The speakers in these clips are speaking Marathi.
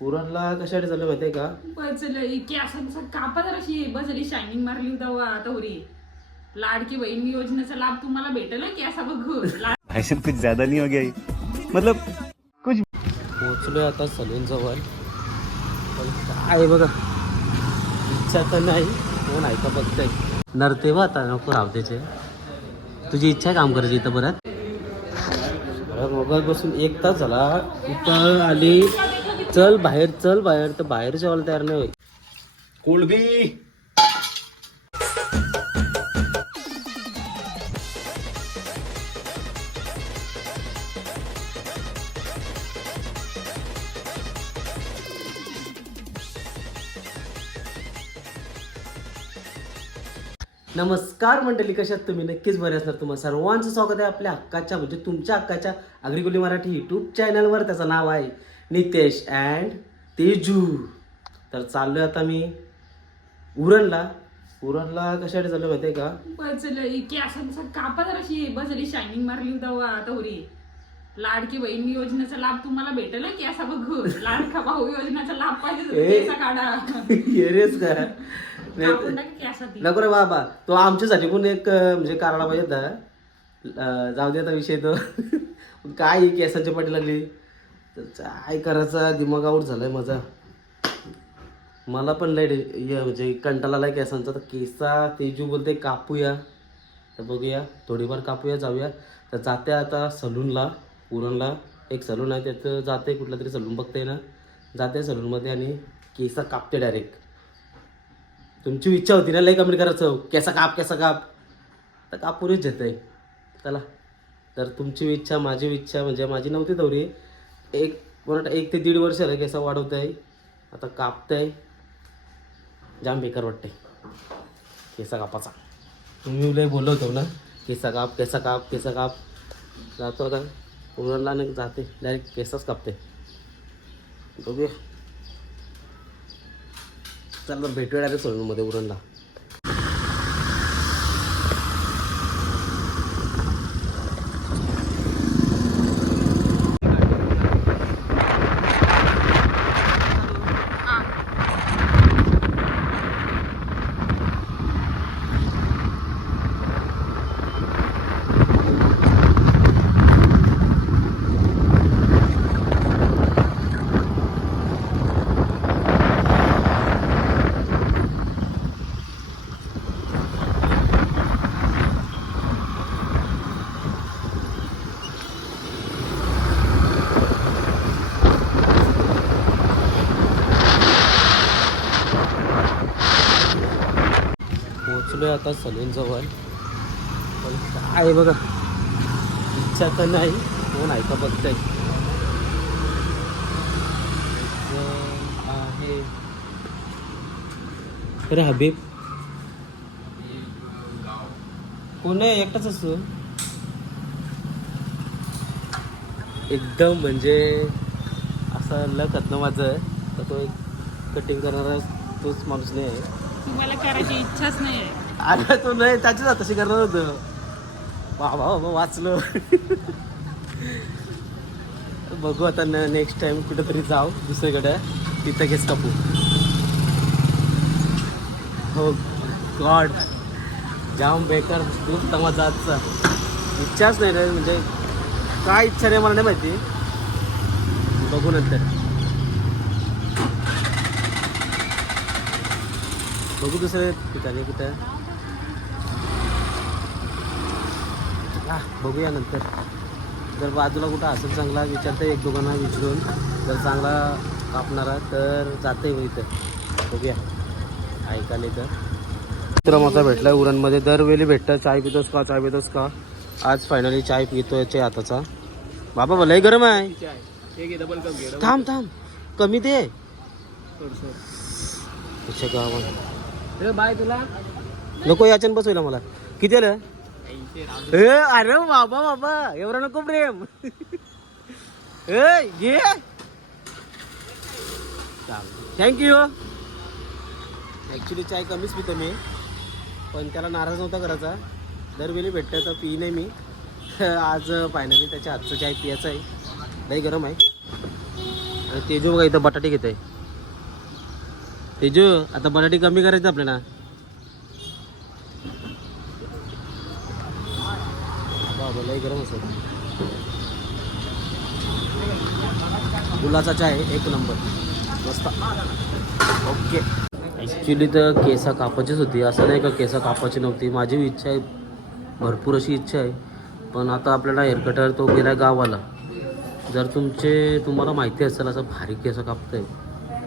पुरणला कशासाठी झालं माहितीये का? बचलं की असं असं कापा जराशी बसली शायनिंग मारली तेव्हा तवरी लाडकी बहीण योजनेचा लाभ तुम्हाला भेटेल की असा बघ. साहब कुछ ज्यादा नहीं हो? मतलब कुछ पोहोचलोय आता सलून जवळ. पण काय बघा? इच्छा तर नाही. कोण ऐका बघताय? नरते बा आता नको रावतेचे तुझी इच्छा आहे काम करायची इथं परत? मोबाईल बसून एक तास झाला. इथं आली. चल बाहेर चल बाहेर तर बाहेर जेवायला तयार नाही होई कोलबी नमस्कार मंडळी कशात तुम्ही? नक्कीच बरे असणार तुम्हाला. सर्वांचं स्वागत आहे आपल्या हक्काच्या म्हणजे तुमच्या हक्काच्या अग्रिकुली मराठी यूट्यूब चॅनलवर त्याचं नाव आहे नितेश अँड तेजू. तर चाललोय आता मी उरणला. उरणला कशासाठी चाललो माहिती आहे का? बचलं की असं कापा जराशी बसली शायनिंग मारली तेव्हा तवरी. लाडकी बहीण योजनेचा लाभ तुम्हाला भेटेल की असा बघ. लाडका भाऊ योजनेचा लाभ पाहिजे काढा. येरेच का? नको रे बाबा. तो आमच्यासाठी पण एक म्हणजे काढला पाहिजे जाऊ दे आता विषय तो. काय केसांची पाठी लागली? तर काय करायचा दिमाग आऊट झालाय माझा. मला पण लाइट म्हणजे कंटाळा आलाय केसांचा. तर केसा तेजू बोलते कापूया. तर बघूया थोडीफार कापूया जाऊया. तर जाते आता सलूनला पुरणला. एक सलून आहे त्याचं जाते कुठलं तरी सलून बघते ना. जाते सलूनमध्ये आणि केसा कापते डायरेक्ट तुमची इच्छा होती ना लय कमेंट करायचं. केसा काप केसा काप. तर कापूनच घेत आहे चला. तर तुमची इच्छा माझी इच्छा म्हणजे माझी नव्हती दौरी. एक म्हणत एक ते दीड वर्ष झालं केसा वाढवत आहे आता कापतंय. जाम बेकार वाटते केसा कापाचा. तुम्ही लय बोललो होतो ना. केसा काप केसा काप केसा काप. जातो आता. उरणला नाही जाते. डायरेक्ट केसाच कापते. बघूया. चल भेटूया डायरेक्ट सोलूनमध्ये उरणला आता सलून जवळ पण काय बघा इच्छा तर नाही कोण ऐका बघतंय? आहे. अरे हबीब. कोण आहे? एकटाच असतो. एकदम म्हणजे असं लक ना माझं तर तो एक कटिंग करणारा तोच माणूस नाही आहे. तुम्हाला करायची इच्छाच नाही आहे. अरे तो नाही त्याचीच आता करणार होतं वा वा वा वाचलो. बघू आता नेक्स्ट टाइम कुठेतरी जाऊ दुसरीकडे. तिथं घेस कापू. हो गॉड जाम बेकार खूप तमाजाचा इच्छाच नाही रे म्हणजे काय इच्छा नाही मला नाही माहिती. बघू नंतर. बघू दुसऱ्या ठिकाणी कुठं. हा बघूया नंतर. जर बाजूला कुठं असेल चांगला विचारते एक दोघांना विचारून जर चांगला कापणारा तर जाते हो इथं. बघूया. ऐकाले तर मित्र माझा भेटला उरणमध्ये. दरवेळी भेटतं. चाय पितोस का? चाय पितोस का? आज फायनली चाय पितोय चे आताचा. बाबा भलाही गरम आहे. थांब थांब. कमी दे. अच्छा बाय तुला. नको याच्यान बसवला मला. किती आलं? ए अरे बाबा बाबा एवढं नको प्रेम. ए घे. थँक्यू ॲक्च्युली चाय कमीच पितो मी पण त्याला नाराज नव्हता करायचा. दरवेळी भेटतं तर पी नाही मी. आज फायनली त्याच्या हातचं चाय पियाचं आहे. लई गरम आहे. तेजू बघा इथं बटाटे घेत आहे तेजू आता बटाटे कमी करायचं आपल्याला बाबा, लय गरम असेल गुलाचा चाय एक नंबर. मस्त. ओके. ॲक्च्युली तर केसा कापाचीच होती. असं नाही का केसा कापाची नव्हती. माझी इच्छा आहे. भरपूर अशी इच्छा आहे. पण आता आपल्याला हेअरकटर तो गेला गावाला. जर तुमचे तुम्हाला माहिती असेल असं भारी केस कापतंय.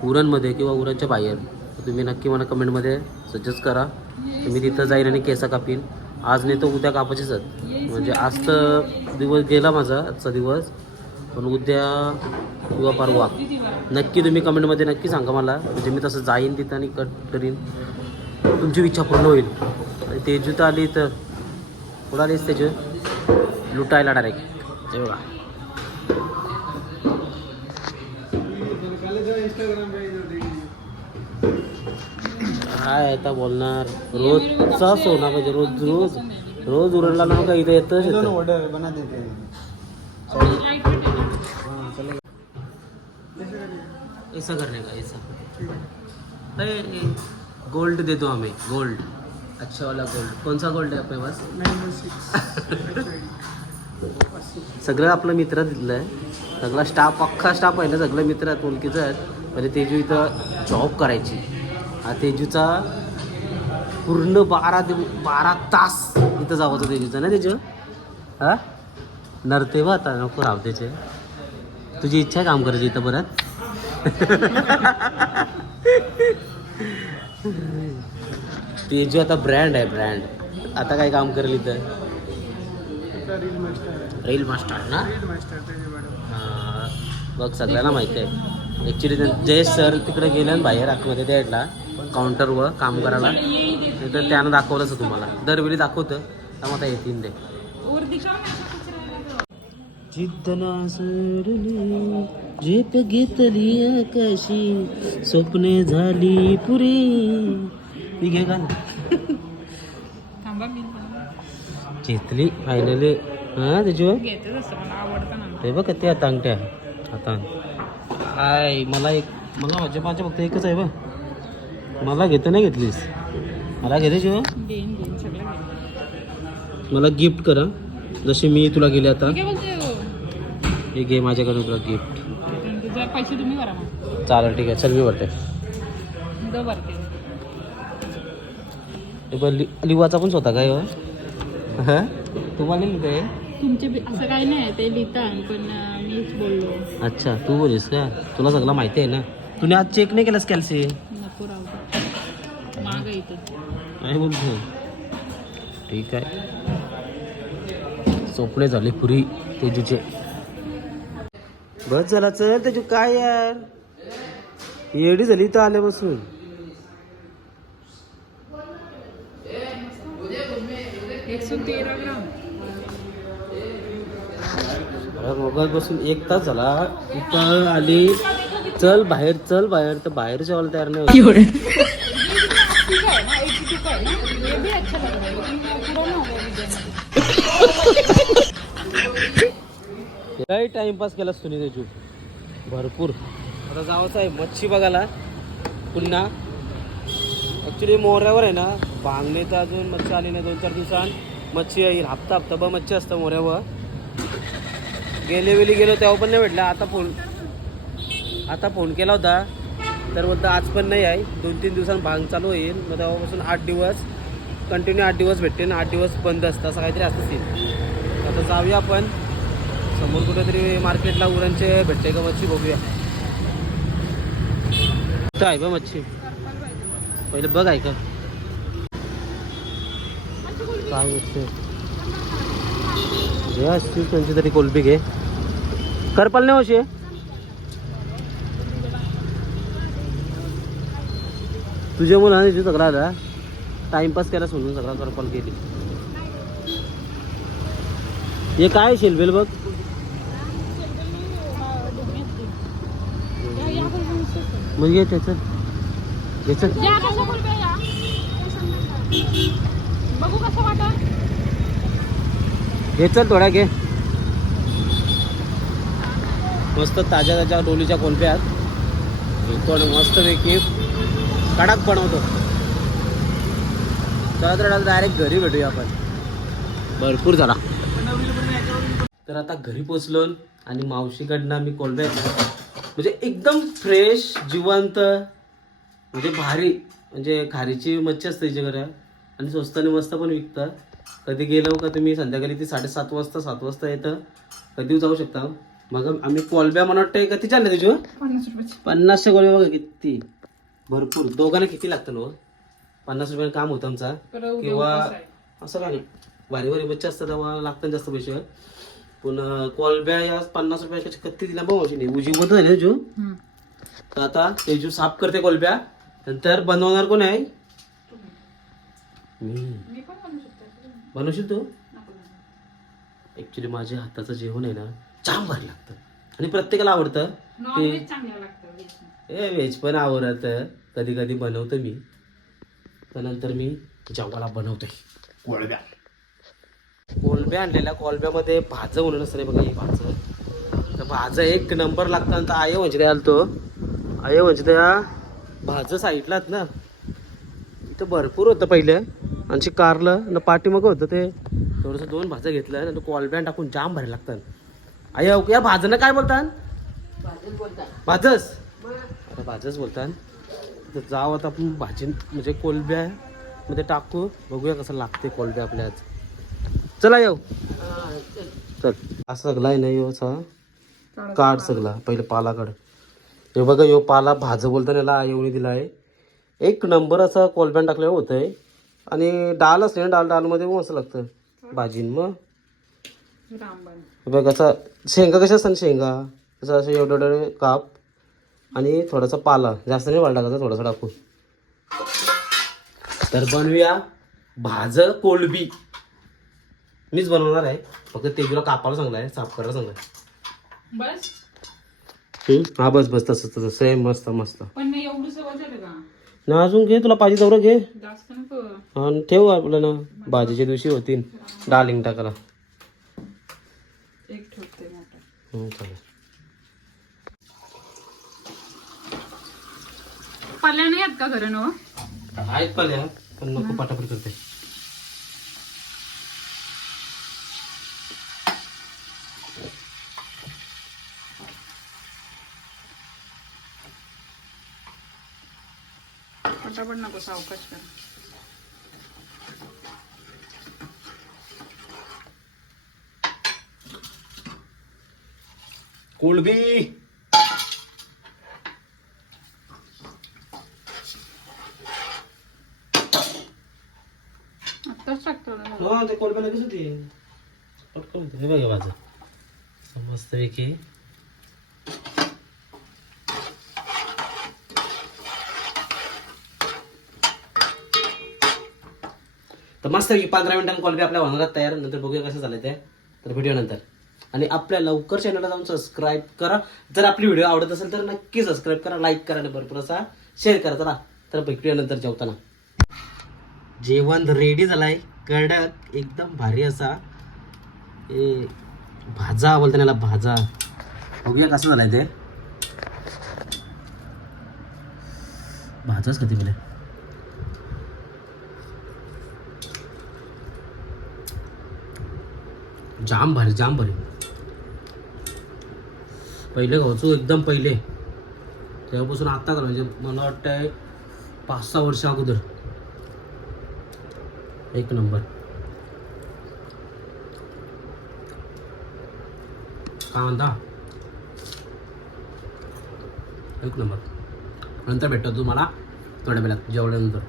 उरणमध्ये किंवा उरणच्या बाहेर तुम्ही नक्की मला कमेंटमध्ये सजेस्ट करा. तुम्ही मी तिथं जाईन आणि केस कापीन. आज नाही तर उद्या कापायचीच आहेत. म्हणजे आज तर दिवस गेला माझा आजचा दिवस पण उद्या किंवा परवा. नक्की तुम्ही कमेंटमध्ये नक्की सांगा मला. म्हणजे मी तसं जाईन तिथं आणि कट करीन. तुमची इच्छा पूर्ण होईल. आणि ते जुतं आली तर कुठं आलीस त्याचे लुटायला डायरेक्ट हे बघा. काय आता बोलणार. रोजचा सोना पाहिजे रोज रोज रोज उरडला ना का इथे येतच. ऑर्डर बना देते. ऐसा करने का ऐसा. गोल्ड दे दो हमें गोल्ड अच्छा वाला गोल्ड कौन सा गोल्ड है अपने पास? सगळं आपलं मित्र दिलं आहे सगळा स्टाफ अख्खा स्टाफ आहे ना सगळं मित्र आहेत ओळखीचं आहेत. म्हणजे तेजू इथं जॉब करायची. हा तेजूचा पूर्ण बारा दिव बारा तास इथं जावं तेजूचा ना तेजू? हा? नरते बा आता नको राव त्याचे. तुझी इच्छा आहे काम करायची इथं परत? तेजू आता ब्रँड आहे ब्रँड आता काय काम करेल इथं? रील मास्टर ना? बघ सगळ्यांना माहिती आहे. ॲक्च्युली जय सर तिकडे गेले ना बाहेर आतमध्ये त्या काउंटरवर काम करायला. तर त्यानं दाखवलंच तुम्हाला. दरवेळी दाखवतं तर आता येतील ते. जिद्दना सरली झेप घेतली आकाशी स्वप्ने झाली पुरी. मी घे का घेतली फायनली हां त्याच्यावर? घेतेच असतं मला आवडतं ना. ते बघ ते आता अंगठ्या आता आय मला एक मला माझ्या माझ्या फक्त एकच आहे बघ. मला घेतं नाही घेतलीस? मला घेते शिव. घेईन घेईन सगळं घेईन. मला गिफ्ट करा. जसे मी तुला गेले आता. बोलते हो? हे घे माझ्याकडून तुला गिफ्ट जर पैसे तुम्ही भरा मग. चालेल ठीक आहे. चल मी वाटते द भरते. हे बघ लि लिवाचा पण स्वतः काय हो? हां? तुम्हाला लिहिलं काय? तुमचे बी- असं काही नाही ते पण अं, मीच बोललो. अच्छा तू बोलीस का? तुला सगळं माहिती आहे ना? तुने आज चेक नाही केलास कॅल्सी नको राहू. माग इथं. बोलतो ठीक आहे. स्वप्ने झाली पुरी तेजूचे. बस झाला चल तेजू काय यार? एवढी झाली तर आल्यापासून. एकशे तेरा ग्राम बसून एक तास झाला. इथं आली. चल बाहेर चल बाहेर तर बाहेर जेवायला तयार नाही होत. है हो लय टाइमपास केला सुनी तेजू. भरपूर. आता जावंच आहे मच्छी बघायला. पुन्हा. ॲक्च्युली मोऱ्यावर आहे ना. बांगणे तर अजून मच्छी आली नाही दोन चार दिवसांत. मच्छी येईल. हप्ता हप्ता ब मच्छी असतं मोऱ्यावर. गेले वेळी गेलो तेव्हा पण नाही भेटला. आता फोन. आता फोन केला होता तर म्हणतं आज पण नाही आहे. दोन तीन दिवसांत भांग चालू होईल. मग तेव्हापासून आठ दिवस कंटिन्यू आठ दिवस भेटते ना आठ दिवस बंद असतं असं काहीतरी असतं सीन आता जाऊया आपण. समोर कुठेतरी मार्केटला उरणचे भेटते का मच्छी बघूया. काय आहे बा मच्छी? पहिले बघ आहे का काय मच्छी? घे असतील त्यांची तरी कोलबी घे करपाल नाही होशी तुझ्या मुलाने तुझं सगळा आला टाइमपास केला सोडून सगळा करपाल केली. हे काय शेलबेल बघ? मग घे त्याचं घ्यायचं या कसं बोलते या. बघू कसं वाटत. घे चल थोडा घे. मस्त ताज्या ताज्या डोलीच्या कोलप्यात. पण मस्तपैकी कडक बनवतो. चला तर डायरेक्ट घरी भेटूया आपण. भरपूर झाला. तर आता घरी पोचलो आणि मावशीकडनं आम्ही कोलब्या घेतल्या. म्हणजे एकदम फ्रेश जिवंत म्हणजे भारी म्हणजे खारीची मच्छी असते हिच्याकडे आणि स्वस्ताने मस्त पण विकतं. कधी गेलो का तुम्ही संध्याकाळी ती साडेसात वाजता सात वाजता येतं. कधी जाऊ शकता. मग आम्ही कोलब्या म्हणत वाटतं का? तुझ्या पन्नास रुपयाची. पन्नासशे गोळे बघा किती. भरपूर. दोघांना किती लागतं लो पन्नास रुपयाने काम होतं आमचा. किंवा. असं काय नाही. भारी भारी बच्चे असतात तेव्हा लागतात जास्त पैसे. पण कोलब्या या पन्नास रुपयाच्या कत्ती दिल्या बघ नाही उजी बंद झाली जू. तर आता तेजू साफ करते कोलब्या नंतर बनवणार कोण आहे? मी. मी पण बनवू शकते. बनवशील तू. ऍक्च्युली माझ्या हाताचं जेवण आहे ना जाम भारी लागतं. आणि प्रत्येकाला आवडतं. नाही. ए व्हेज पण आवडत. कधी कधी बनवतो मी. त्यानंतर मी जेवायला बनवतोय कोळब्या. कोलब्या आणलेल्या. कोलब्यामध्ये भाजं म्हणून असतं बघा हे भाजं. तर भाजं एक नंबर लागतं आणि आय म्हणजे काय आलतो? आय म्हणजे त्या भाजं साईडलाच ना. ते भरपूर होतं पहिले. आणि कारलं न पाठीमागं होतं ते. थोडंसं दोन भाजं घेतलं आणि कोलब्या टाकून जाम भारी लागतात. आय या भाजनं काय बोलतात भाजस? आता भाजच बोलतात तर जाऊ आता आपण भाजी म्हणजे कोलब्या मध्ये टाकू. बघूया कसं लागते कोलब्या आपल्या आज. चला येऊ. चल. असं सगळा आहे ना यो असा. काढ सगळा पहिले पाला काढ. हे बघा यो पाला भाज बोलताना याला येऊन दिला आहे एक नंबर असा कोलब्यान टाकल्यावर होत आहे आणि डाळ असते ना डाळ डाळमध्ये मस्त लागतं. भाजीन मग. बघ असा शेंगा कशा असतात शेंगा? असं असं एवढं एवढं काप. आणि थोडासा पाला. जास्त नाही पाला टाकायचा थोडासा टाकू. तर बनवूया भाज कोलबी. मीच बनवणार आहे. फक्त तेजूला कापायला चांगला आहे साफ करायला आहे. बस? हा बस बस तसं तसं. सेम मस्त मस्त. ना अजून घे तुला पाहिजे तेवढं घे. आणि ठेव आपलं ना. भाजीच्या दिवशी होतील. डालिंग टाकायला. चालेल. पाल्या नाही आहेत का घरं नव? आहेत पाल्या पण नको पटापट करते. पटापट नको सावकाश कर. कोलबी आत्ताच टाकतो ना. हो ते कोलबी लगेच होती पटकन होते हे बघा माझं मस्त पैकी तर मस्त की पंधरा मिनिटांनी कॉलबी आपल्या होणार तयार नंतर बघूया कसं झालं ते तर व्हिडिओ नंतर आणि आपल्या लवकर चॅनलला जाऊन सबस्क्राईब करा जर आपली व्हिडिओ आवडत असेल तर नक्की सबस्क्राईब करा लाईक करा आणि भरपूर असा शेअर करा चला तर भेटूया नंतर जेवताना जेवण रेडी झालाय कडक एकदम भारी असा ए भाजा बोलते त्याला भाजा. बघूया कसं झालाय ते. भाजाच कधी बोले जाम भारी जाम भारी. पहिले घावचो एकदम पहिले. तेव्हापासून आता म्हणजे मला वाटतंय पाच सहा वर्ष अगोदर. एक नंबर. कांदा. एक नंबर. नंतर भेटतो तुम्हाला थोड्या वेळात जेवल्यानंतर.